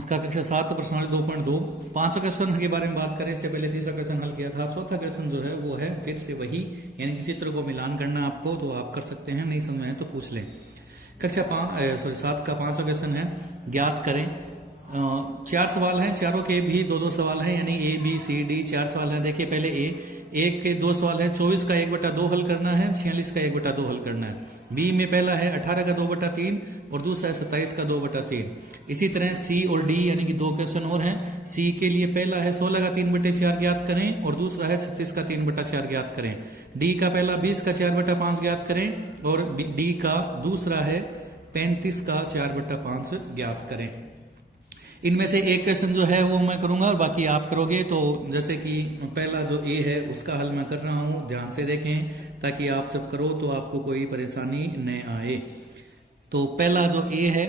इसका कक्षा 7 प्रश्नावली 2.2 पांचवा क्वेश्चन के बारे में बात करें इससे पहले तीसरा क्वेश्चन हल किया था। चौथा क्वेश्चन जो है वो है फिर से वही, यानी कि चित्र को मिलान करना आपको, तो आप कर सकते हैं, नहीं समझ में तो पूछ लें। कक्षा 7 का पांचवा क्वेश्चन है, ज्ञात करें। 4 सवाल हैं, चारों के भी 2-2 सवाल हैं, यानी A B C D 4 सवाल हैं। देखिए पहले एक के 2 सवाल है, 24 का 1/2 हल करना है, 46 का 1/2 हल करना है। बी में पहला है 18 का 2/3 और दूसरा है 27 का 2/3। इसी तरह सी और डी यानी कि 2 क्वेश्चन और हैं। सी के लिए पहला है 16 का 3/4 ज्ञात करें और दूसरा है 36 का 3/4 ज्ञात करें। डी का पहला 20 का 4/5 ज्ञात करें और डी का दूसरा है 35 का 4/5 ज्ञात करें। इनमें से एक क्वेश्चन जो है वो मैं करूंगा और बाकी आप करोगे। तो जैसे कि पहला जो ए है उसका हल मैं कर रहा हूं, ध्यान से देखें ताकि आप जब करो तो आपको कोई परेशानी न आए। तो पहला जो ए है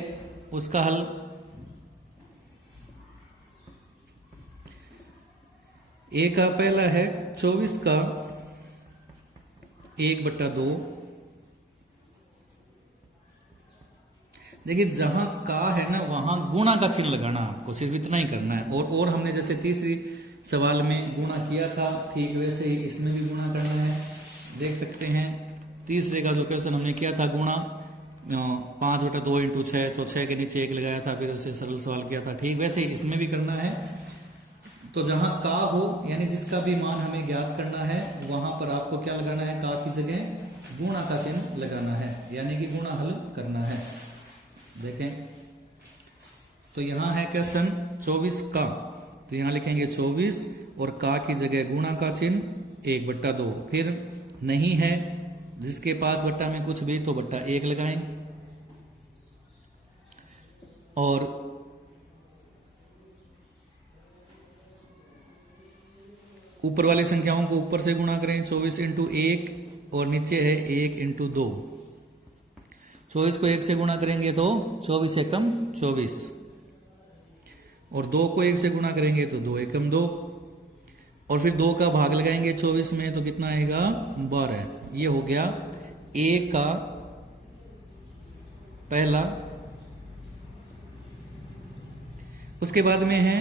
उसका हल, ए का पहला है 24 का 1/2। देखिए जहां का है ना वहां गुणा का चिन्ह लगाना, आपको सिर्फ इतना ही करना है। और हमने जैसे तीसरी सवाल में गुणा किया था, ठीक वैसे ही इसमें भी गुणा करना है। देख सकते हैं तीसरे का जो क्वेश्चन हमने किया था गुणा 5/2 × 6, तो 6 के नीचे 1 लगाया था, फिर उससे सरल सवाल किया था। ठीक वैसे ही इसमें भी करना है। तो जहां का हो यानी जिसका भी मान हमें ज्ञात करना है वहां पर आपको क्या लगाना है, का की जगह गुणा का चिन्ह लगाना है, यानी कि गुणा हल करना है। देखें तो यहां है क्वेश्चन 24 का, तो यहां लिखेंगे 24 और का की जगह गुणा का चिन्ह 1/2। फिर नहीं है जिसके पास बट्टा में कुछ भी तो बट्टा 1 लगाएं और ऊपर वाली संख्याओं को ऊपर से गुणा करें। 24 × 1 और नीचे है 1 × 2। 24 को 1 से गुणा करेंगे तो 24 एकम 24 और 2 को 1 से गुणा करेंगे तो 2 एकम 2 और फिर 2 का भाग लगाएंगे 24 में तो कितना आएगा 12। ये हो गया ए का पहला। उसके बाद में है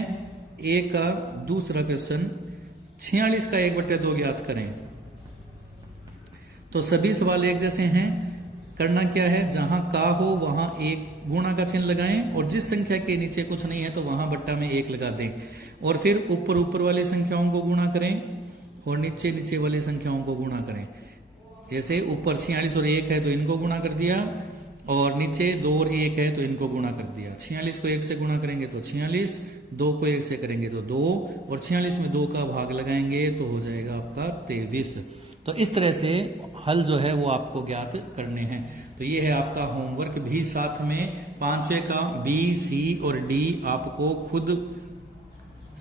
ए का दूसरा क्वेश्चन, 46 का 1/2 ज्ञात करें। तो सभी सवाल एक जैसे हैं। करना क्या है, जहां का हो वहां एक गुणा का चिन्ह लगाएं और जिस संख्या के नीचे कुछ नहीं है तो वहां बट्टा में 1 लगा दें और फिर ऊपर वाली संख्याओं को गुणा करें और नीचे वाली संख्याओं को गुणा करें। जैसे ऊपर 46 और 1 है तो इनको गुणा कर दिया और नीचे 2 और 1 है तो इनको गुणा कर दिया। 46 को 1 से गुणा करेंगे तो 46, 2 को 1 से करेंगे तो 2 और 46 में 2 का भाग लगाएंगे तो हो जाएगा आपका 23। तो इस तरह से हल जो है वो आपको ज्ञात करने हैं। तो ये है आपका होमवर्क भी, साथ में 5वें का बी, सी और डी आपको खुद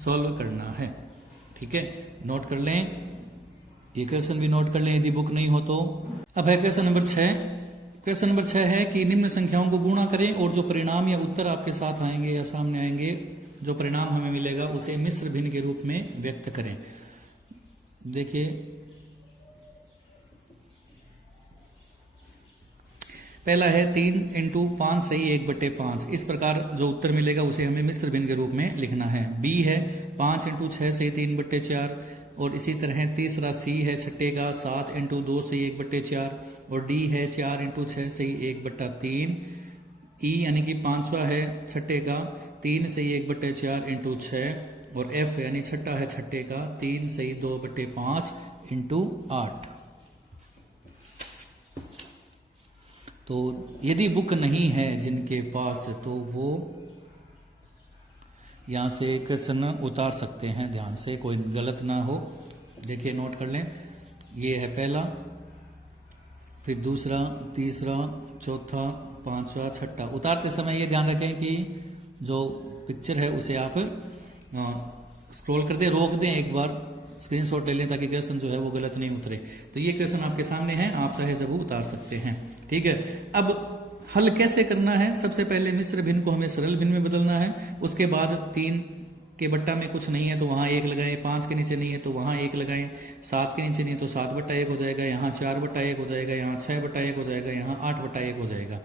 सॉल्व करना है। ठीक है, नोट कर लें, ये क्वेश्चन भी नोट कर लें यदि बुक नहीं हो तो। अब है क्वेश्चन नंबर 6। क्वेश्चन नंबर 6 है कि निम्न संख्याओं को गुणा करें और जो परिणाम या उत्तर आपके साथ आएंगे या सामने आएंगे, जो परिणाम हमें मिलेगा उसे मिश्र भिन्न के रूप में व्यक्त करें। देखिए पहला है 3 × 5 सही 1/5। इस प्रकार जो उत्तर मिलेगा उसे हमें मिश्र भिन्न के रूप में लिखना है। बी है 5 × 6 सही 3/4 और इसी तरह तीसरा सी है छठे का 7 × 2 सही 1/4 और डी है 4 × 6 सही 1/3। ई यानी कि 5वां है छठे का 3 सही 1/4 × 6 और एफ यानी छठा है छठे का 3 सही 2/5 × 8। तो यदि बुक नहीं है जिनके पास तो वो यहां से क्वेश्चन उतार सकते हैं, ध्यान से कोई गलत ना हो। देखिए नोट कर लें, ये है पहला, फिर दूसरा, तीसरा, चौथा, 5वां, छठा। उतारते समय ये ध्यान रखें कि जो पिक्चर है उसे आप स्क्रॉल कर दें, रोक दें, एक बार स्क्रीनशॉट ले लें ताकि क्वेश्चन जो है वो गलत नहीं उतरे। तो ये क्वेश्चन आपके सामने है, आप चाहे जब उतार सकते हैं। ठीक है, अब हल कैसे करना है, सबसे पहले मिश्र भिन्न को हमें सरल भिन्न में बदलना है। उसके बाद 3 के बट्टा में कुछ नहीं है तो वहां 1 लगाएं, 5 के नीचे नहीं है तो वहां 1 लगाएं, 7 के नीचे नहीं है तो 7/1 हो जाएगा, यहाँ 4/1 हो जाएगा, यहाँ 6/1 हो जाएगा, यहाँ 8/1 हो जाएगा।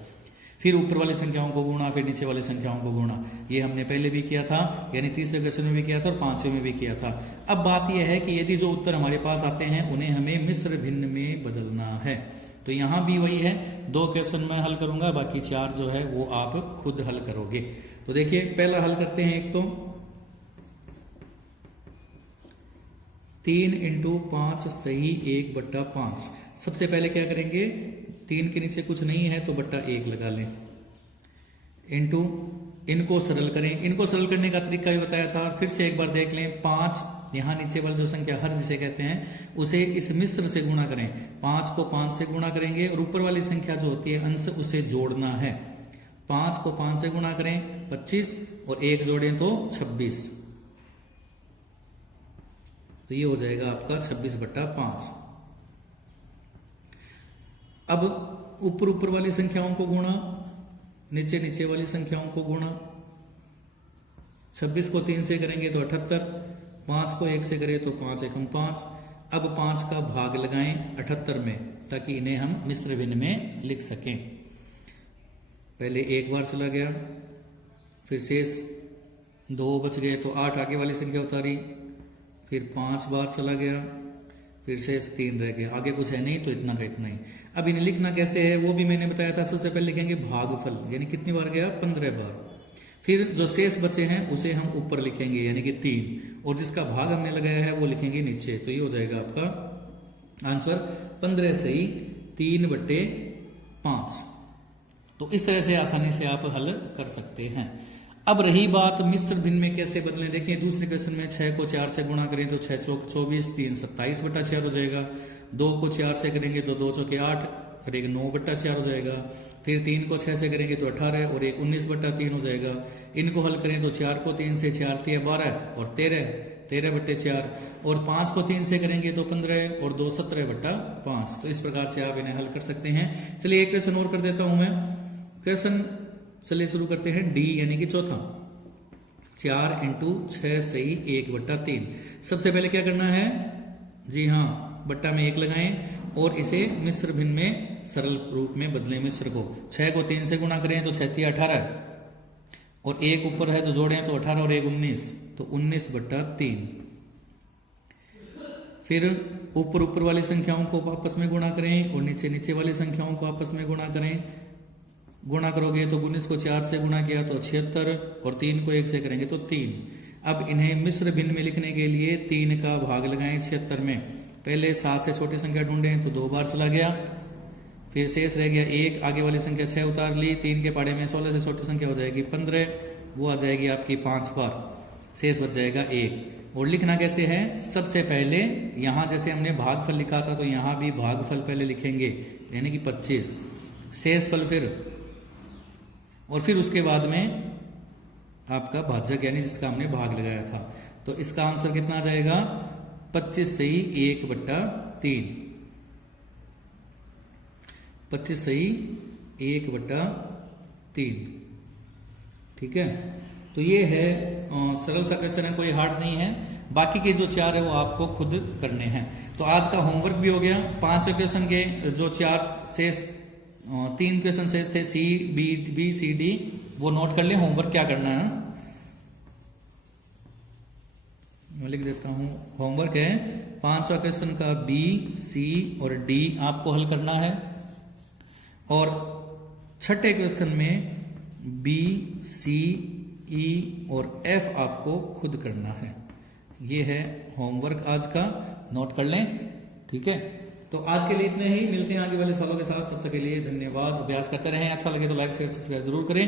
फिर ऊपर वाली संख्याओं को गुणा, फिर नीचे वाली संख्याओं को गुणा। ये हमने पहले भी किया था, यानी तीसरे क्वेश्चन में भी किया था और पांचवें में भी किया था। अब बात यह है कि यदि जो उत्तर हमारे पास आते हैं उन्हें हमें मिश्र भिन्न में बदलना है। तो यहां भी वही है, 2 क्वेश्चन मैं हल करूंगा, बाकी 4 जो है वो आप खुद हल करोगे। तो देखिए पहला हल करते हैं। एक तो 3 × 5 सही 1/5। सबसे पहले क्या करेंगे, 3 के नीचे कुछ नहीं है तो बट्टा 1 लगा लें, इंटू इनको सरल करें। इनको सरल करने का तरीका भी बताया था, फिर से एक बार देख लें। 5 यहां नीचे वाली जो संख्या हर जिसे कहते हैं उसे इस मिश्र से गुणा करें। 5 को 5 से गुणा करेंगे और ऊपर वाली संख्या जो होती है अंश उसे जोड़ना है। 5 को 5 से गुणा करें 25 और 1 जोड़ें तो 26। तो ये हो जाएगा आपका 26/5। अब ऊपर वाली संख्याओं को गुणा, नीचे वाली संख्याओं को गुणा। 26 को 3 से करेंगे तो 78, 5 को 1 से करें तो 5 एकम 5। अब 5 का भाग लगाएं 78 में, ताकि इन्हें हम मिश्र भिन्न में लिख सकें। पहले एक बार चला गया, फिर शेष 2 बच गए तो 8 आगे वाली संख्या उतारी, फिर 5 बार चला गया, फिर शेष 3 रह गया। आगे कुछ है नहीं तो इतना का इतना ही। अब इन्हें लिखना कैसे है वो भी मैंने बताया था। सबसे पहले लिखेंगे भागफल, यानी कितनी बार गया, 15 बार। फिर जो शेष बचे हैं उसे हम ऊपर लिखेंगे, यानी कि 3, और जिसका भाग हमने लगाया है वो लिखेंगे नीचे। तो ये हो जाएगा आपका आंसर 15 सही 3/5। तो इस तरह से आसानी से आप हल कर सकते हैं। अब रही बात मिश्र भिन्न में कैसे बदलें। देखिए दूसरे क्वेश्चन में 6 को 4 से गुणा करें तो 6 चौक 24, 3 27/4 हो जाएगा। 2 को 4 से करेंगे तो 2 चौके 8 और 1 9/4 हो जाएगा। फिर 3 को 6 से करेंगे तो 18 और 1 19/3 हो जाएगा। इनको हल करें तो 4 को 3 से 4 3 12 और 13/4, और 5 को 3 से करेंगे तो 15 और 2 17/5। तो इस प्रकार से आप इन्हें हल कर सकते हैं। चलिए एक क्वेश्चन और कर देता हूं मैं। क्वेश्चन चलिए शुरू करते हैं। डी यानी कि चौथा, 4 × 6 सही 1/3। सबसे पहले क्या करना है, जी हाँ, बट्टा में 1 लगाएं और इसे मिश्र भिन्न में सरल रूप में बदलें। मिश्र को 6 को 3 से गुणा करें तो 6 × 18 और 1 ऊपर है तो जोड़ें तो 18 और 1 19, तो 19/3। फिर ऊपर वाली संख्याओं को आपस में गुणा करें और नीचे वाली संख्याओं को आपस में गुणा करें। गुणा करोगे तो 19 को 4 से गुणा किया तो 76 और 3 को 1 से करेंगे तो 3। अब इन्हें मिश्र भिन्न में लिखने के लिए 3 का भाग लगाएं 76 में। पहले 7 से छोटी संख्या ढूंढें तो 2 बार चला गया, फिर शेष रह गया 1, आगे वाली संख्या 6 उतार ली। 3 के पाड़े में 16 से छोटी संख्या हो जाएगी 15, वो आ जाएगी आपकी 5 बार, शेष बच जाएगा 1। और लिखना कैसे है, सबसे पहले यहां जैसे हमने भागफल लिखा था तो यहां भी भागफल पहले लिखेंगे, यानी कि 25, शेष फल फिर, और फिर उसके बाद में आपका भाजक यानी जिसका हमने भाग लगाया था। तो इसका आंसर कितना आ जाएगा, 25 सही 1/3। 25 सही 1/3। ठीक है, तो ये है सरल सा क्वेश्चन है, कोई हार्ड नहीं है। बाकी के जो 4 है वो आपको खुद करने हैं। तो आज का होमवर्क भी हो गया। 5 क्वेश्चन के जो 4 शेष 3 क्वेश्चन शेष थे, सी बी सी डी, वो नोट कर ले। होमवर्क क्या करना है मैं लिख देता हूं। होमवर्क है 5वां क्वेश्चन का बी, सी और डी आपको हल करना है, और 6ठे क्वेश्चन में बी, सी, ई और एफ आपको खुद करना है। ये है होमवर्क आज का, नोट कर लें। ठीक है, तो आज के लिए इतने ही, मिलते हैं आगे वाले सालों के साथ। तब तक के लिए धन्यवाद। अभ्यास करते रहें, अच्छा लगे तो लाइक शेयर सब्सक्राइब जरूर करें।